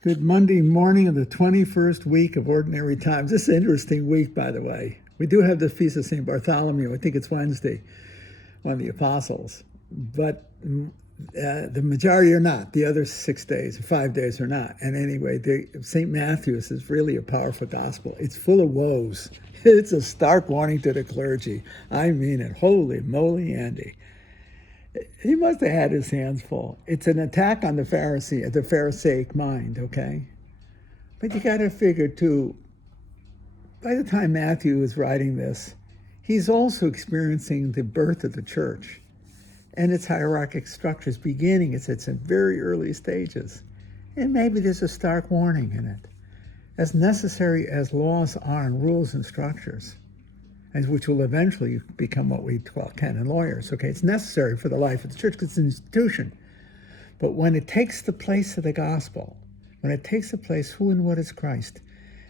Good Monday morning of the 21st week of Ordinary Times. This is an interesting week, by the way. We do have the Feast of St. Bartholomew. I think it's Wednesday, one of the Apostles. But the majority are not. The other 6 days, or 5 days are not. And anyway, St. Matthew's is really a powerful gospel. It's full of woes. It's a stark warning to the clergy. I mean it. Holy moly, Andy. He must have had his hands full. It's an attack on the Pharisaic mind, okay? But you got to figure, too, by the time Matthew is writing this, he's also experiencing the birth of the church and its hierarchic structures beginning. It's in very early stages. And maybe there's a stark warning in it. As necessary as laws are and rules and structures, and which will eventually become what we call canon lawyers. Okay, it's necessary for the life of the church because it's an institution. But when it takes the place of the gospel, when it takes the place who and what is Christ,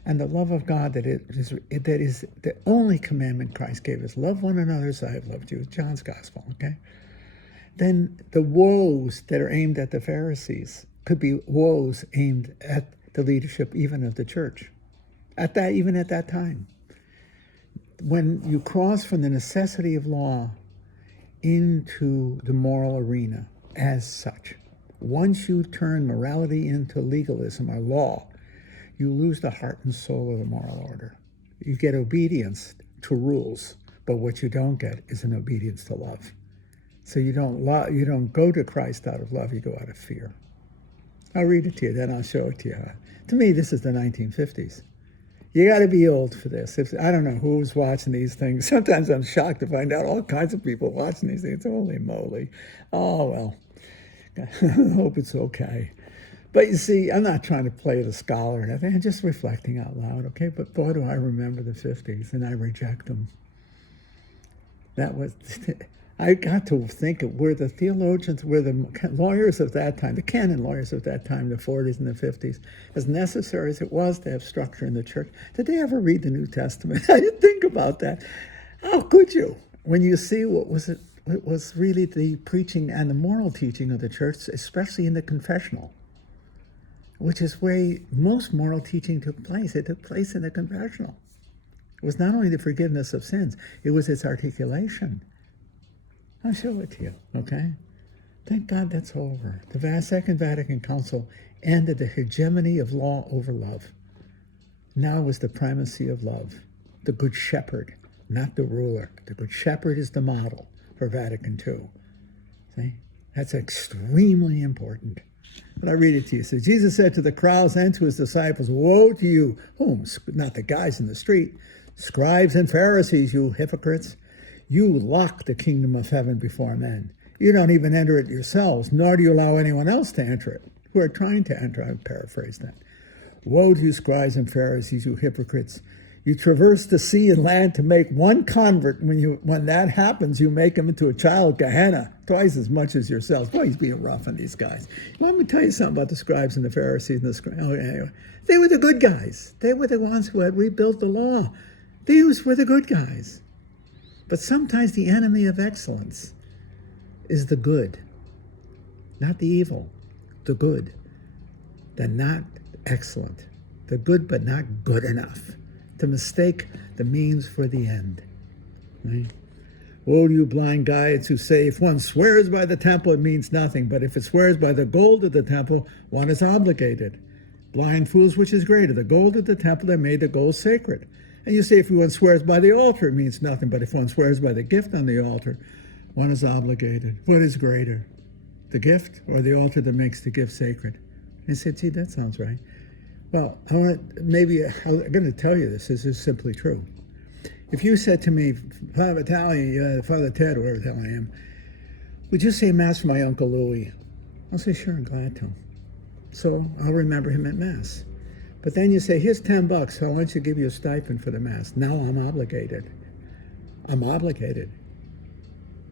and the love of God that is the only commandment Christ gave us, love one another as I have loved you, John's gospel, okay? Then the woes that are aimed at the Pharisees could be woes aimed at the leadership even of the church, even at that time. When you cross from the necessity of law into the moral arena as such, once you turn morality into legalism or law, you lose the heart and soul of the moral order. You get obedience to rules, but what you don't get is an obedience to love. So you don't go to Christ out of love, you go out of fear. I'll read it to you, then I'll show it to you. To me, this is the 1950s. You got to be old for this. I don't know who's watching these things. Sometimes I'm shocked to find out all kinds of people watching these things. Holy moly. Oh, well, I hope it's okay. But you see, I'm not trying to play the scholar or anything. I'm just reflecting out loud, okay? But boy, do I remember the 50s, and I reject them. That was... I got to think of where the theologians, where the lawyers of that time, the canon lawyers of that time, the 40s and the 50s, as necessary as it was to have structure in the church, did they ever read the New Testament? I didn't think about that. How could you? When you see what was really the preaching and the moral teaching of the church, especially in the confessional, which is where most moral teaching took place. It took place in the confessional. It was not only the forgiveness of sins, it was its articulation. I'll show it to you, okay? Thank God that's over. The Second Vatican Council ended the hegemony of law over love. Now was the primacy of love. The Good Shepherd, not the ruler. The Good Shepherd is the model for Vatican II. See? That's extremely important. But I read it to you. So Jesus said to the crowds and to his disciples, woe to you, whom? Not the guys in the street. Scribes and Pharisees, you hypocrites. You lock the kingdom of heaven before men. You don't even enter it yourselves, nor do you allow anyone else to enter it, who are trying to enter. I paraphrase that. Woe to you, scribes and Pharisees, you hypocrites. You traverse the sea and land to make one convert. When that happens, you make him into a child Gehenna, twice as much as yourselves. Boy, he's being rough on these guys. Let me tell you something about the scribes and the Pharisees. Anyway, they were the good guys. They were the ones who had rebuilt the law. These were the good guys. But sometimes the enemy of excellence is the good, not the evil, the good, the not excellent, the good but not good enough, to mistake the means for the end. Right? Woe to you blind guides who say, if one swears by the temple, it means nothing, but if it swears by the gold of the temple, one is obligated. Blind fools, which is greater, the gold of the temple that made the gold sacred? And you say if one swears by the altar, it means nothing. But if one swears by the gift on the altar, one is obligated. What is greater, the gift or the altar that makes the gift sacred? And you said, see, that sounds right. Well, I'm going to tell you this. This is simply true. If you said to me, Father Father Ted, whatever the hell I am, would you say Mass for my Uncle Louis? I'll say, sure, I'm glad to. So I'll remember him at Mass. But then you say, here's $10, so I want you to give you a stipend for the Mass. Now I'm obligated. I'm obligated.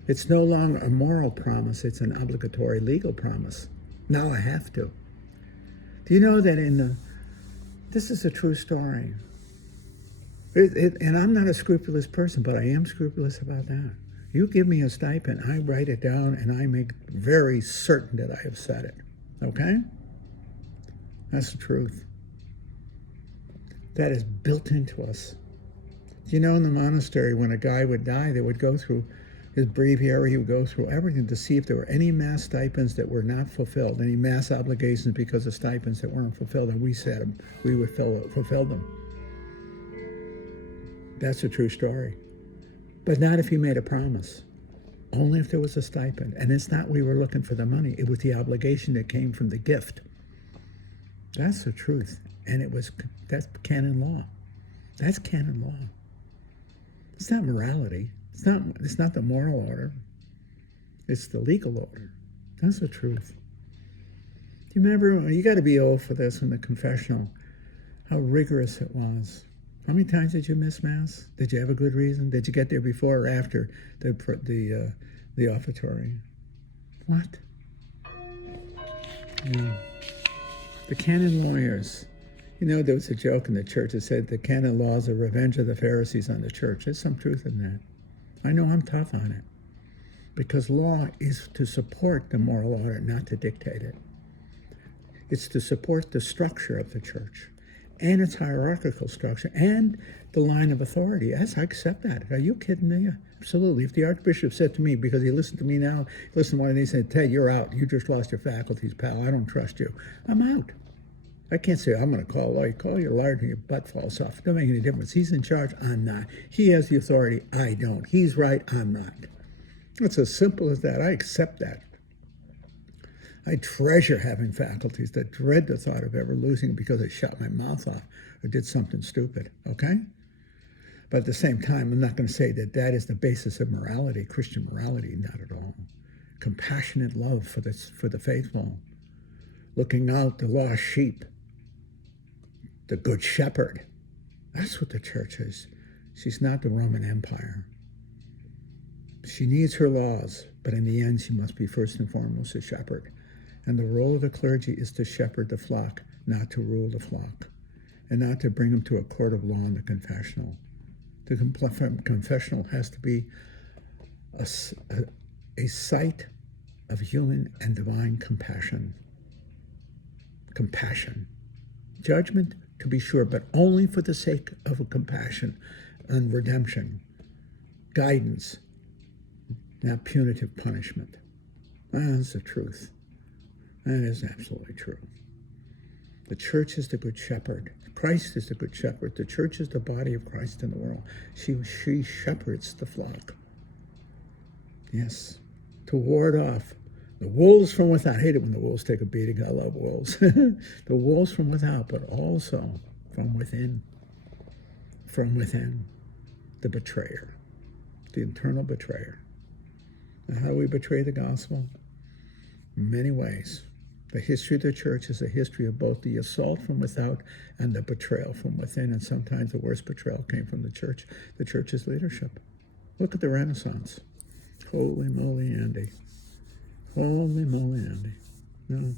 It's no longer a moral promise, it's an obligatory legal promise. Now I have to. Do you know that this is a true story. And I'm not a scrupulous person, but I am scrupulous about that. You give me a stipend, I write it down, and I make very certain that I have said it. Okay? That's the truth. That is built into us. You know, in the monastery, when a guy would die, they would go through his breviary, he would go through everything to see if there were any mass stipends that were not fulfilled, any mass obligations because of stipends that weren't fulfilled, and we would fulfill them. That's a true story. But not if you made a promise. Only if there was a stipend. And it's not we were looking for the money. It was the obligation that came from the gift. That's the truth. And that's canon law. That's canon law. It's not morality. It's not the moral order. It's the legal order. That's the truth. You remember, you got to be old for this in the confessional, how rigorous it was. How many times did you miss Mass? Did you have a good reason? Did you get there before or after the offertory? What? Yeah. The canon lawyers. You know, there was a joke in the church that said the canon law is a revenge of the Pharisees on the church. There's some truth in that. I know I'm tough on it. Because law is to support the moral order, not to dictate it. It's to support the structure of the church and its hierarchical structure and the line of authority. Yes, I accept that. Are you kidding me? Absolutely. If the Archbishop said to me, because he listened to me now, listen to one of these, said, Ted, you're out. You just lost your faculties, pal. I don't trust you. I'm out. I can't say, I'm going to call a lawyer. Call your lawyer till your butt falls off. It doesn't make any difference. He's in charge. I'm not. He has the authority. I don't. He's right. I'm not. It's as simple as that. I accept that. I treasure having faculties that dread the thought of ever losing because I shut my mouth off or did something stupid, okay? But at the same time, I'm not going to say that that is the basis of morality, Christian morality, not at all. Compassionate love for the faithful, looking out the lost sheep, the good shepherd. That's what the church is. She's not the Roman Empire. She needs her laws, but in the end, she must be first and foremost a shepherd. And the role of the clergy is to shepherd the flock, not to rule the flock, and not to bring them to a court of law in the confessional. The confessional has to be a site of human and divine compassion. Compassion. Judgment, to be sure, but only for the sake of a compassion and redemption. Guidance, not punitive punishment. That's the truth. That is absolutely true. The church is the good shepherd. Christ is the good shepherd. The church is the body of Christ in the world. She shepherds the flock. Yes. To ward off the wolves from without. I hate it when the wolves take a beating. I love wolves. The wolves from without, but also from within. From within. The betrayer. The internal betrayer. Now, how do we betray the gospel? In many ways. The history of the church is a history of both the assault from without and the betrayal from within, and sometimes the worst betrayal came from the church's leadership. Look at the Renaissance. Holy moly, Andy. Holy moly, Andy. No.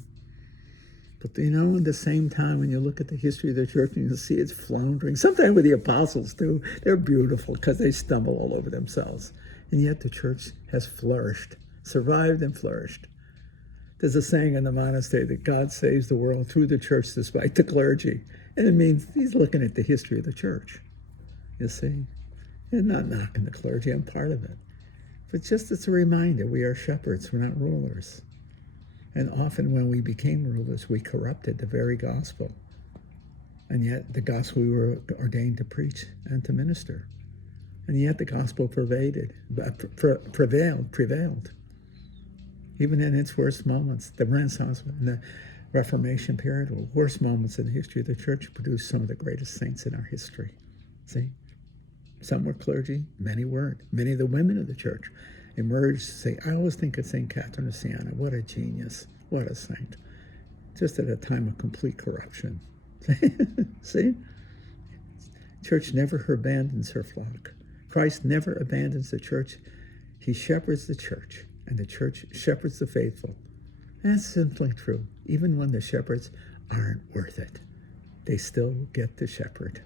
But you know, at the same time, when you look at the history of the church and you see it's floundering, sometimes with the apostles too, they're beautiful because they stumble all over themselves. And yet the church has flourished, survived and flourished. There's a saying in the monastery that God saves the world through the church despite the clergy. And it means he's looking at the history of the church. You see? And not knocking the clergy, I'm part of it. But just it's a reminder, we are shepherds, we're not rulers. And often when we became rulers, we corrupted the very gospel. And yet the gospel we were ordained to preach and to minister. And yet the gospel prevailed. Even in its worst moments, the Renaissance and the Reformation period were worst moments in the history of the church, produced some of the greatest saints in our history. See? Some were clergy, many weren't. Many of the women of the church emerged to say, I always think of St. Catherine of Siena. What a genius. What a saint. Just at a time of complete corruption. See? Church never abandons her flock. Christ never abandons the church. He shepherds the church. And the church shepherds the faithful. That's simply true. Even when the shepherds aren't worth it, they still get to shepherd.